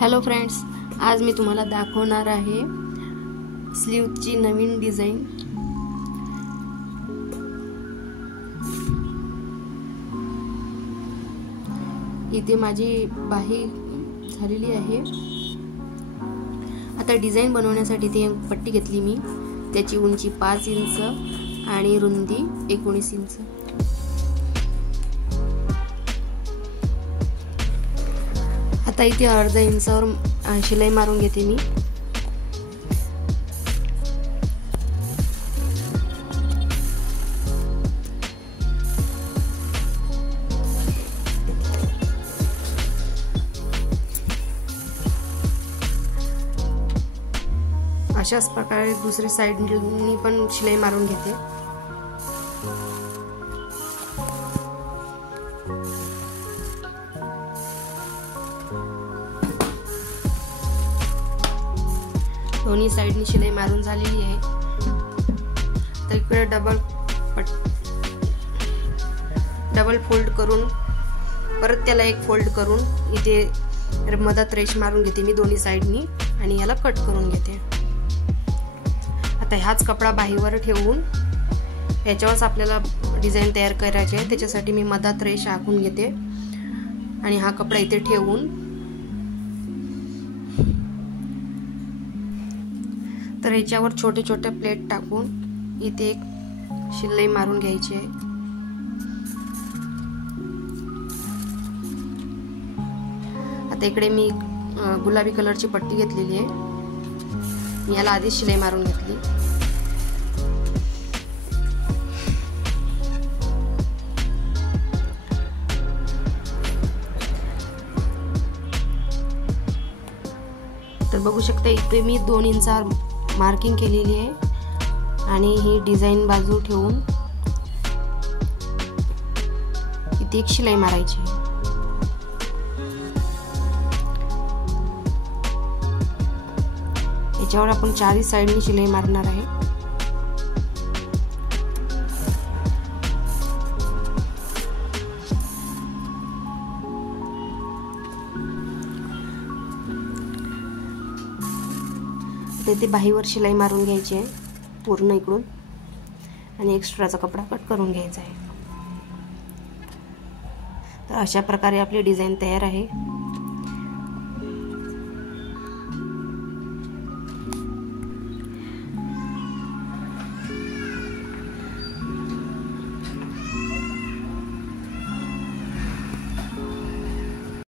Hello friends, आज मी तुम्हाला दाखवणार आहे स्लीवची नवीन डिझाइन। इथे माझी बाही झालेली आहे। आता डिझाइन बनवण्यासाठी ती पट्टी घेतली मी, त्याची उंची 5 इंच आणि रुंदी 19 इंच। आता इथे अर्धा इंचावर शिलाई मारून घेते मी। अशाच प्रकारे दुसरी साइडनी पण शिलाई मारून घेते। दोन्ही साइडनी शिलाई मारून झालेली आहे। तर इकडे डबल फोल्ड करून परत त्याला एक फोल्ड करून इथे मधात रेष मारून घेते मी दोन्ही साइडनी आणि याला कट करून घेते। आता हाच कपडा बाहीवर ठेवून याच्यावरच आपल्याला डिझाइन तयार करायची आहे। त्याच्यासाठी मी मधात रेष आखून घेते आणि हा कपडा इथे ठेवून तर याच्यावर छोटे छोटे प्लेट टाकून इथे एक शिलाई मारून घ्यायची आहे। आता इकडे मी गुलाबी कलरची पट्टी घेतलेली आहे, याला आधी शिलाई मारून घेतली। तर बघू शकता इथे मी 2 इंचावर मार्किंग केलेली आहे आणि ही डिझाइन बाजू ठेवून इथे एक शिलाई मारायची। याच्यावर आपण चारही साइडनी शिलाई मारणार आहे। तेथे बाहीवर शिलाई मारून घ्यायची आहे पूर्ण इकडून आणि एक्स्ट्राचा कपडा कट करून घ्यायचा आहे। तर अशा प्रकारे आपली डिझाइन तयार आहे।